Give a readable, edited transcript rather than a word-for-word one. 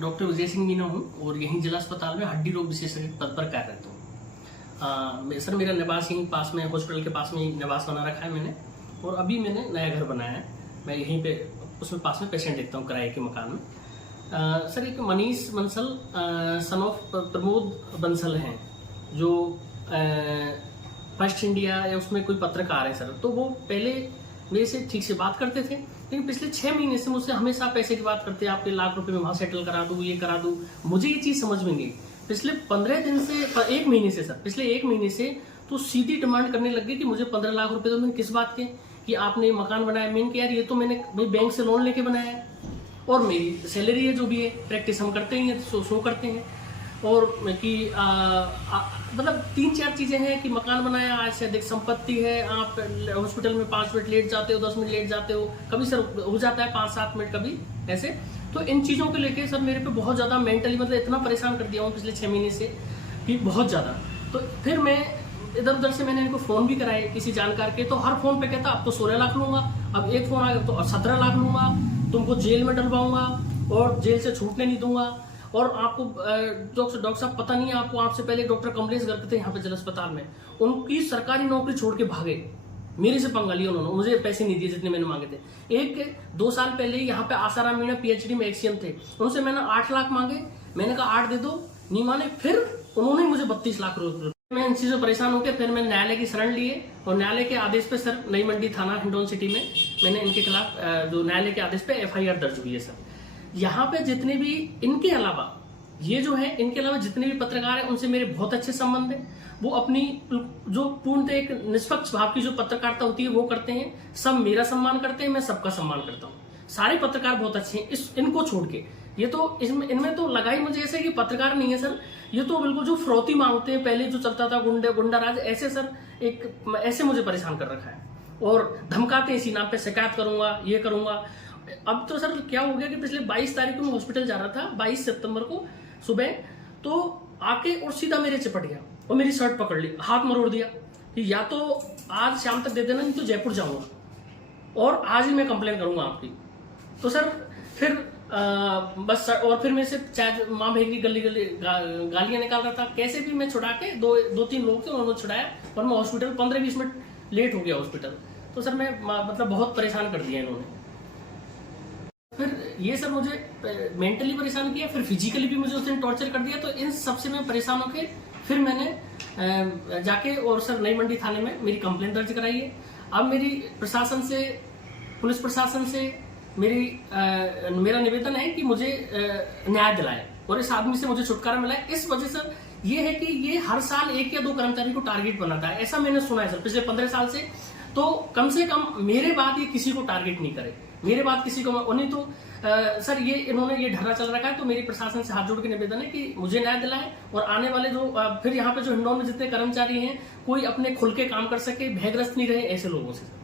Doctor Vijay Singh Meena हूँ और यहीं जिला अस्पताल में हड्डी रोग विशेषज्ञ पद पर कार्यरत हूँ। सर मेरा निवास यहीं पास में हॉस्पिटल के पास में ही निवास बना रखा है मैंने, और अभी मैंने नया घर बनाया है। मैं यहीं पे उसमें पास में पेशेंट देखता हूँ किराए के मकान में। सर एक मनीष बंसल सन ऑफ प्रमोद बंसल हैं जो फर्स्ट इंडिया या उसमें कोई पत्रकार है सर। तो वो पहले मेरे से ठीक से बात करते थे, लेकिन पिछले 6 महीने से मुझसे हमेशा पैसे की बात करते हैं, आपके लाख रुपए में वहां सेटल करा दूं, ये करा दूं। मुझे ये चीज समझ में नहीं। पिछले 15 दिन से 1 महीने से सर, पिछले 1 महीने से तो सीधी डिमांड करने लग गए कि मुझे 15 लाख रुपए। तो मैंने किस बात के कि आपने मकान बनाया। मैंने कहा यार ये तो मैंने बैंक से लोन लेके बनाया है और मेरी सैलरी है जो भी है, प्रैक्टिस हम करते ही हैं, शो करते हैं। और कि मतलब 3-4 चीजें हैं कि मकान बनाया, आज से अधिक संपत्ति है, आप हॉस्पिटल में 5 मिनट लेट जाते हो, 10 मिनट लेट जाते हो, कभी सर हो जाता है 5-7 मिनट कभी ऐसे। तो इन चीजों को लेके सर मेरे पे बहुत ज्यादा मेंटली मतलब इतना परेशान कर दिया हूँ पिछले 6 महीने से कि बहुत ज्यादा। तो फिर मैं इधर उधर से मैंने इनको फोन भी कराए किसी जानकार के, तो हर फोन पे कहता अब तो 16 लाख लूंगा, अब एक फोन आ गया तो 17 लाख लूंगा, तुमको जेल में डलवाऊंगा और जेल से छूटने नहीं दूंगा। और आपको डॉक्टर साहब पता नहीं है आपको, आपसे पहले डॉक्टर कमलेश गर्ग थे यहाँ पे जिला अस्पताल में, उनकी सरकारी नौकरी छोड़ के भागे, मेरे से पंगा लिया उन्होंने, मुझे पैसे नहीं दिए जितने मैंने मांगे थे। 1-2 साल पहले यहाँ पे आसाराम मीणा PhD में एक्सियन थे, उनसे मैंने 8 लाख मांगे, मैंने कहा 8 दे दो, नहीं माने, फिर उन्होंने मुझे 32 लाख रुपए। मैं इन चीजों परेशान होकर फिर मैं न्यायालय की शरण लिए और न्यायालय के आदेश पे सर नई मंडी थाना हिंडौन सिटी में मैंने इनके खिलाफ जो न्यायालय के आदेश पे FIR दर्ज हुई है सर। यहाँ पे जितने भी इनके अलावा ये जो है, इनके अलावा जितने भी पत्रकार हैं उनसे मेरे बहुत अच्छे संबंध हैं। वो अपनी जो पूर्णतः एक निष्पक्ष भाव की जो पत्रकारिता होती है वो करते हैं, सब मेरा सम्मान करते हैं, मैं सबका सम्मान करता हूँ। सारे पत्रकार बहुत अच्छे हैं इनको छोड़ के। ये तो इनमें तो लगा ही मुझे ऐसे कि पत्रकार नहीं है सर, ये तो बिल्कुल जो फ्रौती मांगते हैं, पहले जो चलता था गुंडाराज, ऐसे सर ऐसे मुझे परेशान कर रखा है और धमकाते हैं इसी नाम पे, शिकायत करूंगा, ये करूंगा। अब तो सर क्या हो गया कि पिछले 22 तारीख को मैं हॉस्पिटल जा रहा था, 22 सितंबर को सुबह, तो आके और सीधा मेरे चिपट गया और मेरी शर्ट पकड़ ली, हाथ मरोड़ दिया कि या तो आज शाम तक दे देना, नहीं तो जयपुर जाऊंगा और आज ही मैं कंप्लेन करूंगा आपकी। तो सर फिर बस और फिर मेरे से चाहे माँ बहन की गालियां निकाल रहा था, कैसे भी मैं छुड़ा के 2-3 लोग थे उन्होंने छुड़ाया और मैं हॉस्पिटल 15-20 मिनट लेट हो गया हॉस्पिटल। तो सर मैं मतलब बहुत परेशान कर दिया इन्होंने। फिर ये सर मुझे मेंटली परेशान किया, फिर फिजिकली भी मुझे उसने टॉर्चर कर दिया। तो इन सबसे मैं परेशान होकर फिर मैंने जाके और सर नई मंडी थाने में मेरी कंप्लेंट दर्ज कराई है। अब मेरी प्रशासन से, पुलिस प्रशासन से मेरा निवेदन है कि मुझे न्याय दिलाए और इस आदमी से मुझे छुटकारा मिला है। इस वजह से ये है कि ये हर साल 1 या 2 कर्मचारी को टारगेट बनाता है, ऐसा मैंने सुना है सर पिछले 15 साल से। तो कम से कम मेरे बाद ये किसी को टारगेट नहीं करे, मेरे बाद किसी को नहीं। तो सर ये इन्होंने ये ढर्रा चल रखा है। तो मेरी प्रशासन से हाथ जोड़ के निवेदन है कि मुझे न्याय दिलाए और आने वाले जो फिर यहाँ पे जो हिंडौन में जितने कर्मचारी हैं, कोई अपने खुल के काम कर सके, भयग्रस्त नहीं रहे ऐसे लोगों से।